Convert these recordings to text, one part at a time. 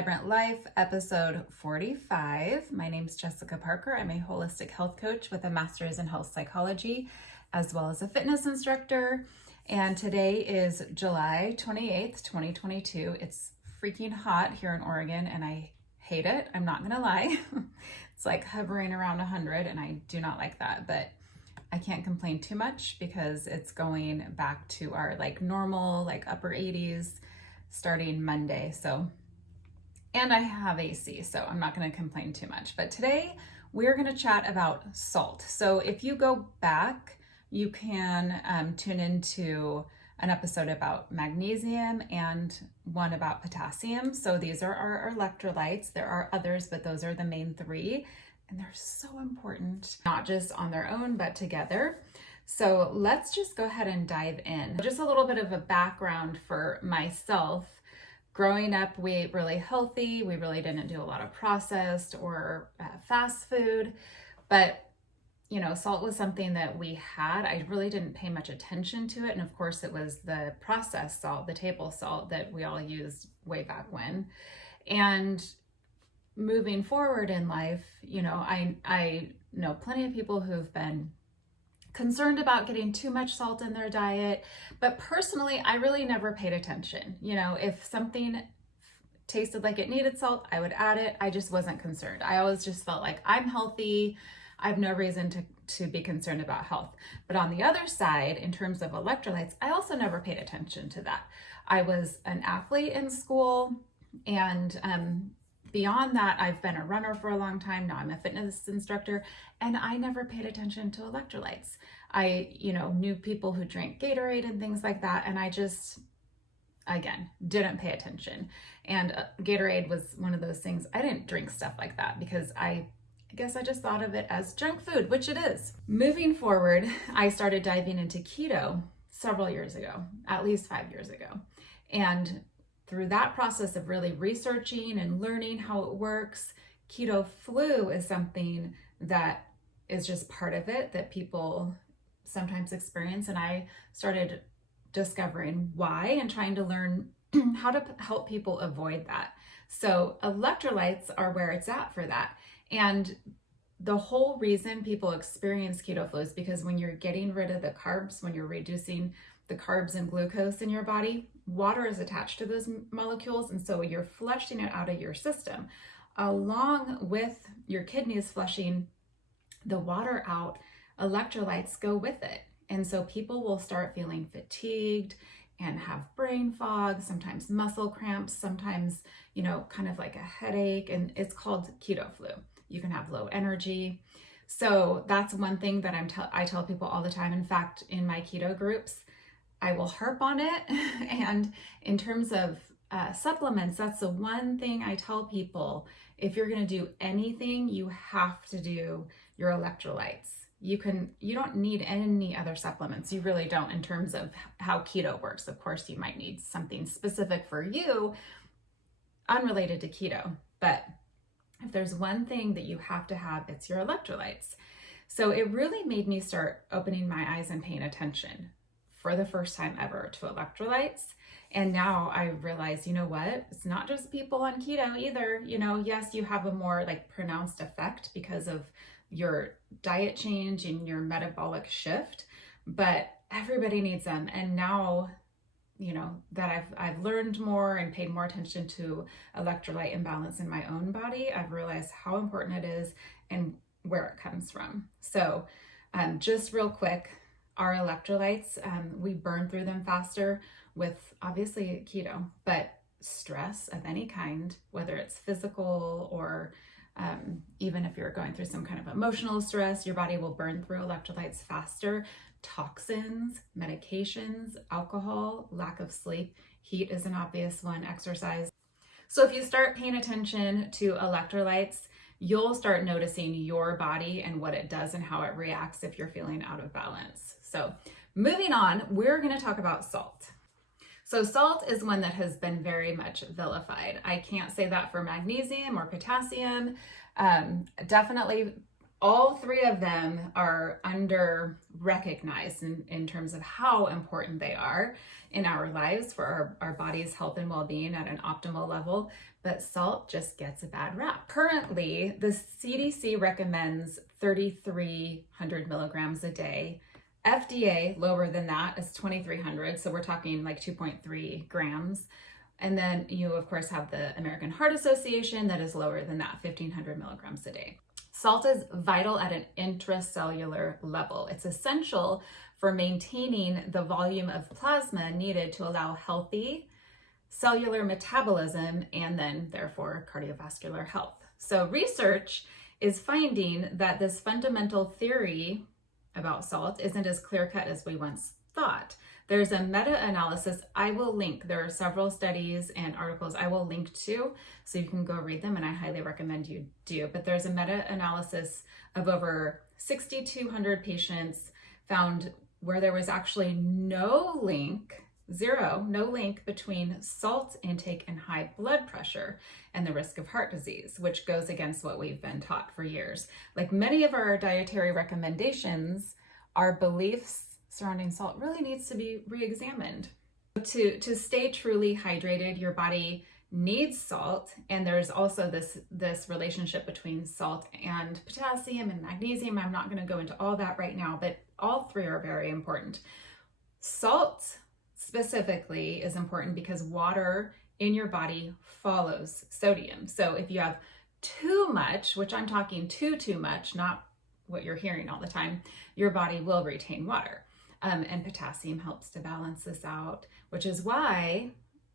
Vibrant Life, episode 45. My name is Jessica Parker. I'm a holistic health coach with a master's in health psychology, as well as a fitness instructor. And today is July 28th, 2022. It's freaking hot here in Oregon, and I hate it. I'm not gonna lie. It's like hovering around 100, and I do not like that, but I can't complain too much because it's going back to our normal, upper 80s starting Monday. And I have AC, so I'm not going to complain too much. But today we're going to chat about salt. So if you go back, you can tune into an episode about magnesium and one about potassium. So these are our electrolytes. There are others, but those are the main three. And they're so important, not just on their own, but together. So let's just go ahead and dive in. Just a little bit of a background for myself. Growing up, we ate really healthy. We really didn't do a lot of processed or fast food, but salt was something that we had. I really didn't pay much attention to it. And of course it was the processed salt, the table salt that we all used way back when. And moving forward in life, I know plenty of people who've been concerned about getting too much salt in their diet, but personally, I really never paid attention. If something tasted like it needed salt, I would add it. I just wasn't concerned. I always just felt like I'm healthy. I have no reason to be concerned about health. But on the other side, in terms of electrolytes, I also never paid attention to that. I was an athlete in school, and beyond that, I've been a runner for a long time. Now I'm a fitness instructor, and I never paid attention to electrolytes. I, knew people who drank Gatorade and things like that, and I just, again, didn't pay attention. And Gatorade was one of those things. I didn't drink stuff like that because I guess I just thought of it as junk food, which it is. Moving forward, I started diving into keto several years ago, at least 5 years ago. And through that process of really researching and learning how it works, keto flu is something that is just part of it that people sometimes experience. And I started discovering why and trying to learn how to help people avoid that. So electrolytes are where it's at for that. And the whole reason people experience keto flu is because when you're getting rid of the carbs, when you're reducing the carbs and glucose in your body, water is attached to those molecules, and so you're flushing it out of your system. Along with your kidneys flushing the water out, electrolytes go with it. And so people will start feeling fatigued and have brain fog, sometimes muscle cramps, sometimes, kind of like a headache, and it's called keto flu. You can have low energy. So that's one thing that I tell people all the time. In fact, in my keto groups, I will harp on it. And in terms of supplements, that's the one thing I tell people. If you're going to do anything, you have to do your electrolytes. You don't need any other supplements. You really don't, in terms of how keto works. Of course, you might need something specific for you, unrelated to keto. But if there's one thing that you have to have, it's your electrolytes. So it really made me start opening my eyes and paying attention for the first time ever to electrolytes. And now I realize, it's not just people on keto either. Yes, you have a more pronounced effect because of your diet change and your metabolic shift, but everybody needs them. And now, that I've learned more and paid more attention to electrolyte imbalance in my own body, I've realized how important it is and where it comes from. So just real quick, our electrolytes, we burn through them faster with obviously keto, but stress of any kind, whether it's physical or even if you're going through some kind of emotional stress, your body will burn through electrolytes faster. Toxins, medications, alcohol, lack of sleep, heat is an obvious one, exercise. So if you start paying attention to electrolytes, you'll start noticing your body and what it does and how it reacts if you're feeling out of balance. So moving on, we're going to talk about salt. So salt is one that has been very much vilified. I can't say that for magnesium or potassium. Definitely All three of them are under recognized in terms of how important they are in our lives for our body's health and well-being at an optimal level, but salt just gets a bad rap. Currently, the CDC recommends 3,300 milligrams a day. FDA, lower than that, is 2,300, so we're talking like 2.3 grams. And then you, of course, have the American Heart Association that is lower than that, 1,500 milligrams a day. Salt is vital at an intracellular level. It's essential for maintaining the volume of plasma needed to allow healthy cellular metabolism and then therefore cardiovascular health. So research is finding that this fundamental theory about salt isn't as clear-cut as we once thought. There's a meta-analysis I will link. There are several studies and articles I will link to, so you can go read them, and I highly recommend you do. But there's a meta-analysis of over 6,200 patients found where there was actually no link between salt intake and high blood pressure and the risk of heart disease, which goes against what we've been taught for years. Like many of our dietary recommendations, our beliefs surrounding salt really needs to be re-examined. To stay truly hydrated, your body needs salt, and there's also this relationship between salt and potassium and magnesium. I'm not going to go into all that right now, but all three are very important. Salt specifically is important because water in your body follows sodium. So if you have too much, which I'm talking too much, not what you're hearing all the time, your body will retain water. And potassium helps to balance this out, which is why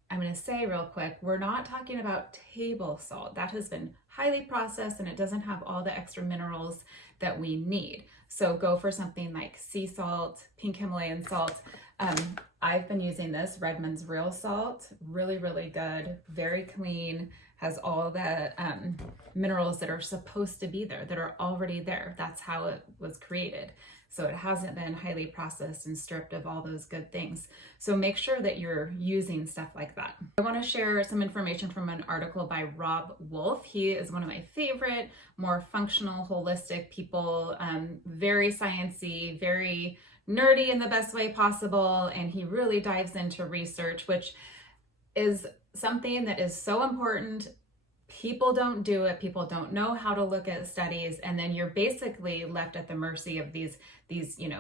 I'm going to say real quick, we're not talking about table salt. That has been highly processed and it doesn't have all the extra minerals that we need. So go for something like sea salt, pink Himalayan salt. I've been using this Redmond's Real Salt, really, really good, very clean, has all the minerals that are supposed to be there, that are already there. That's how it was created. So it hasn't been highly processed and stripped of all those good things. So make sure that you're using stuff like that. I want to share some information from an article by Rob Wolf. He is one of my favorite, more functional, holistic people, very sciencey, very nerdy in the best way possible. And he really dives into research, which is something that is so important. People don't do it. People don't know how to look at studies. And then you're basically left at the mercy of these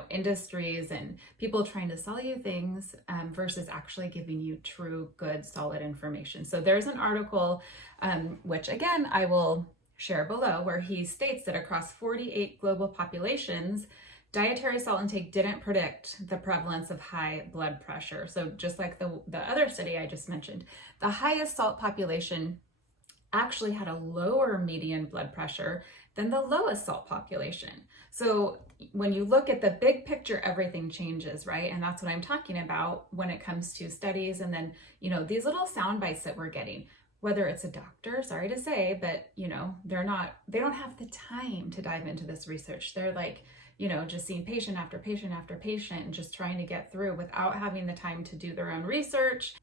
industries and people trying to sell you things versus actually giving you true, good, solid information. So there's an article, which again, I will share below, where he states that across 48 global populations, dietary salt intake didn't predict the prevalence of high blood pressure. So just like the other study I just mentioned, the highest salt population actually had a lower median blood pressure than the lowest salt population. So when you look at the big picture, everything changes, right? And that's what I'm talking about when it comes to studies. And then, these little sound bites that we're getting, whether it's a doctor, sorry to say, but they don't have the time to dive into this research. They're like, just seeing patient after patient after patient and just trying to get through without having the time to do their own research.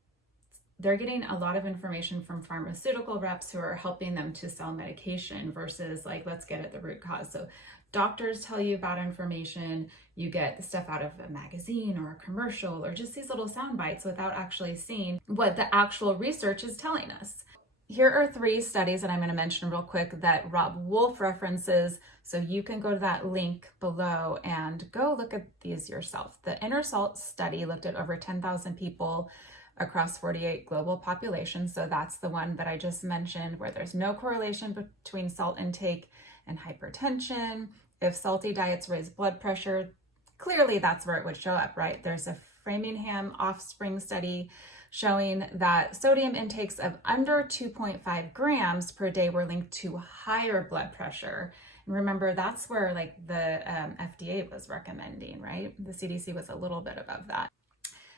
They're getting a lot of information from pharmaceutical reps who are helping them to sell medication versus like, let's get at the root cause. So doctors tell you bad information, you get the stuff out of a magazine or a commercial or just these little sound bites without actually seeing what the actual research is telling us. Here are 3 studies that I'm going to mention real quick that Rob Wolf references, so you can go to that link below and go look at these yourself. The Inner Salt study looked at over 10,000 people across 48 global populations. So that's the one that I just mentioned, where there's no correlation between salt intake and hypertension. If salty diets raise blood pressure, clearly that's where it would show up, right? There's a Framingham Offspring study showing that sodium intakes of under 2.5 grams per day were linked to higher blood pressure. And remember, that's where like the FDA was recommending, right? The CDC was a little bit above that.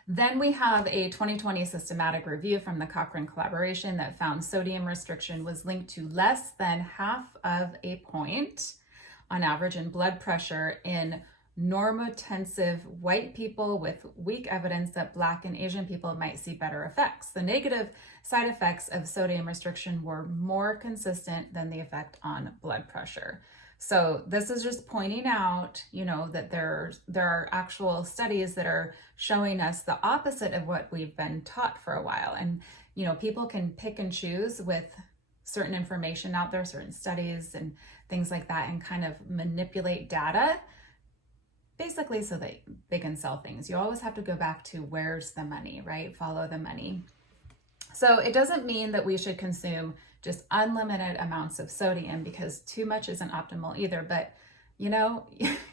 Then we have a 2020 systematic review from the Cochrane collaboration that found sodium restriction was linked to less than half of a point on average in blood pressure in normotensive white people with weak evidence that Black and Asian people might see better effects. The negative side effects of sodium restriction were more consistent than the effect on blood pressure. So this is just pointing out, that there are actual studies that are showing us the opposite of what we've been taught for a while. And, people can pick and choose with certain information out there, certain studies and things like that, and kind of manipulate data basically so that they can sell things. You always have to go back to where's the money, right? Follow the money. So it doesn't mean that we should consume just unlimited amounts of sodium, because too much isn't optimal either. But,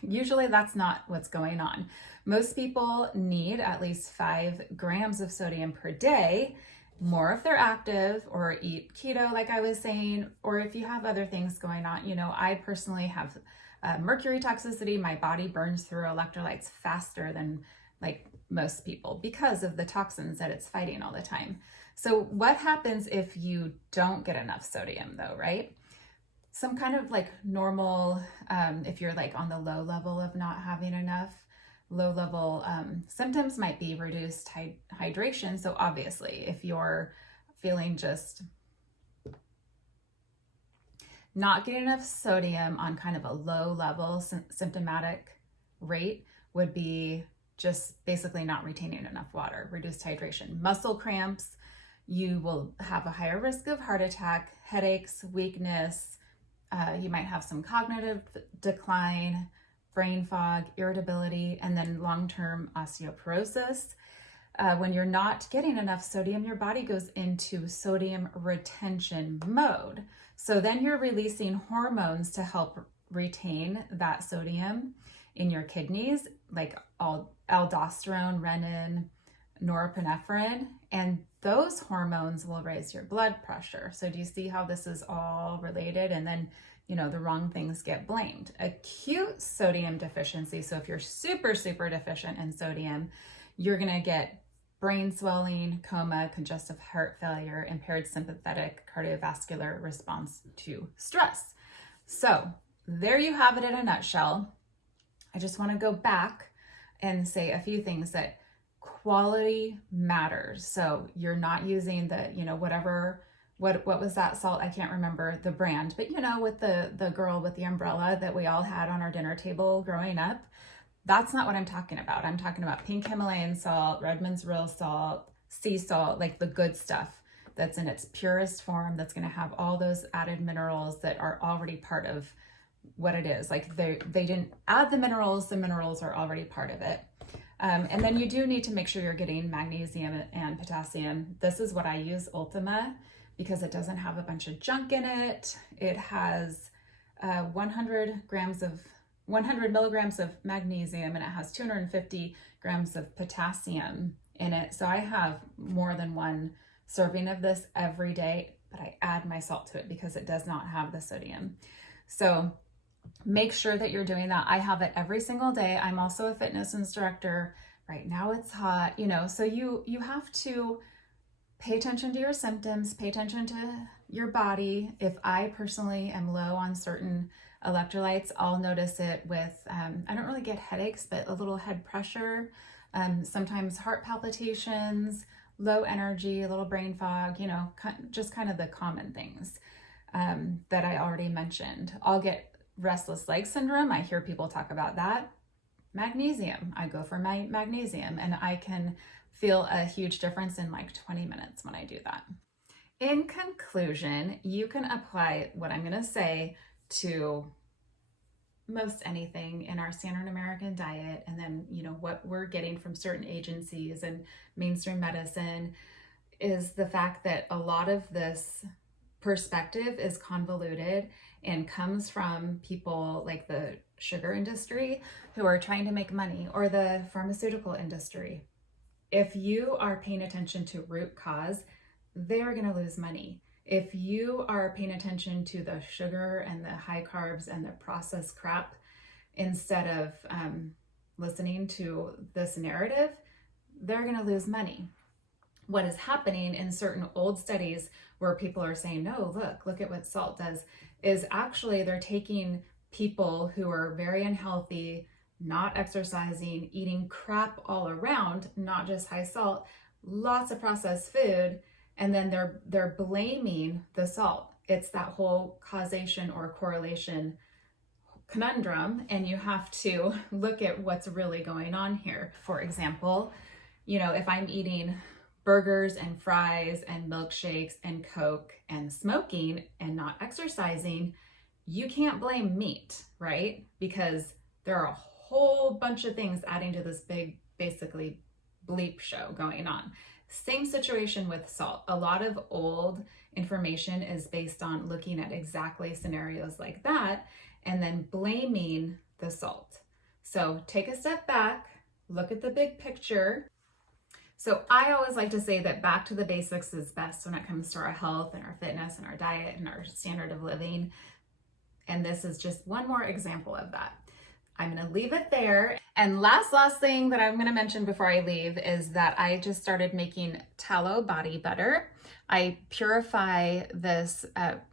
usually that's not what's going on. Most people need at least 5 grams of sodium per day, more if they're active or eat keto, like I was saying, or if you have other things going on. I personally have mercury toxicity. My body burns through electrolytes faster than like most people because of the toxins that it's fighting all the time. So what happens if you don't get enough sodium though, right? Some kind of like normal, if you're like on the low level of not having enough, low level symptoms might be reduced hydration. So obviously if you're feeling just not getting enough sodium on kind of a low level symptomatic rate would be just basically not retaining enough water, reduced hydration. Muscle cramps, you will have a higher risk of heart attack, headaches, weakness. You might have some cognitive decline, brain fog, irritability, and then long-term osteoporosis. When you're not getting enough sodium, your body goes into sodium retention mode. So then you're releasing hormones to help retain that sodium in your kidneys, like aldosterone, renin, norepinephrine, and those hormones will raise your blood pressure. So do you see how this is all related? And then, the wrong things get blamed. Acute sodium deficiency. So if you're super, super deficient in sodium, you're going to get brain swelling, coma, congestive heart failure, impaired sympathetic cardiovascular response to stress. So there you have it in a nutshell. I just want to go back and say a few things that quality matters. So you're not using the, what was that salt? I can't remember the brand, but with the girl with the umbrella that we all had on our dinner table growing up, that's not what I'm talking about. I'm talking about pink Himalayan salt, Redmond's real salt, sea salt, like the good stuff that's in its purest form, that's going to have all those added minerals that are already part of what it is. Like they didn't add the minerals are already part of it. And then you do need to make sure you're getting magnesium and potassium. This is what I use, Ultima, because it doesn't have a bunch of junk in it. It has 100 milligrams of magnesium, and it has 250 grams of potassium in it. So I have more than one serving of this every day, but I add my salt to it because it does not have the sodium. So make sure that you're doing that. I have it every single day. I'm also a fitness instructor. Right now it's hot, so you have to pay attention to your symptoms, pay attention to your body. If I personally am low on certain electrolytes, I'll notice it with, I don't really get headaches, but a little head pressure, sometimes heart palpitations, low energy, a little brain fog, just kind of the common things that I already mentioned. I'll get restless leg syndrome. I hear people talk about that. Magnesium, I go for my magnesium, and I can feel a huge difference in like 20 minutes when I do that. In conclusion, you can apply what I'm going to say to most anything in our standard American diet, and then what we're getting from certain agencies and mainstream medicine is the fact that a lot of this perspective is convoluted and comes from people like the sugar industry who are trying to make money, or the pharmaceutical industry. If you are paying attention to root cause, they're going to lose money. If you are paying attention to the sugar and the high carbs and the processed crap, instead of listening to this narrative, they're going to lose money. What is happening in certain old studies where people are saying, no, look at what salt does, is actually they're taking people who are very unhealthy, not exercising, eating crap all around, not just high salt, lots of processed food, and then they're blaming the salt. It's that whole causation or correlation conundrum, and you have to look at what's really going on here. For example, if I'm eating burgers and fries and milkshakes and Coke and smoking and not exercising, you can't blame meat, right? Because there are a whole bunch of things adding to this big, basically, bleep show going on. Same situation with salt. A lot of old information is based on looking at exactly scenarios like that and then blaming the salt. So take a step back, look at the big picture. So I always like to say that back to the basics is best when it comes to our health and our fitness and our diet and our standard of living. And this is just one more example of that. I'm going to leave it there. And last thing that I'm going to mention before I leave is that I just started making tallow body butter. I purify this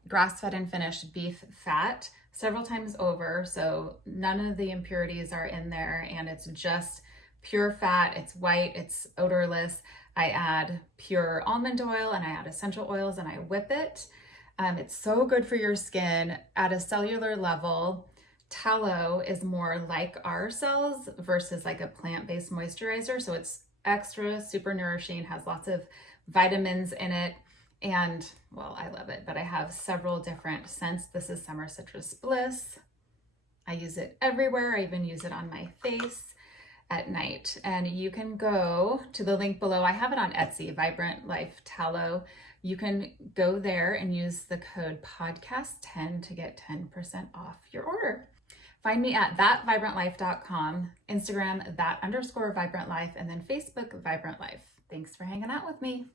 grass-fed and finished beef fat several times over, so none of the impurities are in there, and it's just pure fat. It's white, it's odorless. I add pure almond oil and I add essential oils and I whip it. It's so good for your skin at a cellular level. Tallow is more like our cells versus like a plant-based moisturizer. So it's extra super nourishing, has lots of vitamins in it. And well, I love it, but I have several different scents. This is Summer Citrus Bliss. I use it everywhere. I even use it on my face at night. And you can go to the link below. I have it on Etsy, Vibrant Life Tallow. You can go there and use the code podcast10 to get 10% off your order. Find me at thatvibrantlife.com, Instagram _vibrantlife, and then Facebook Vibrant Life. Thanks for hanging out with me.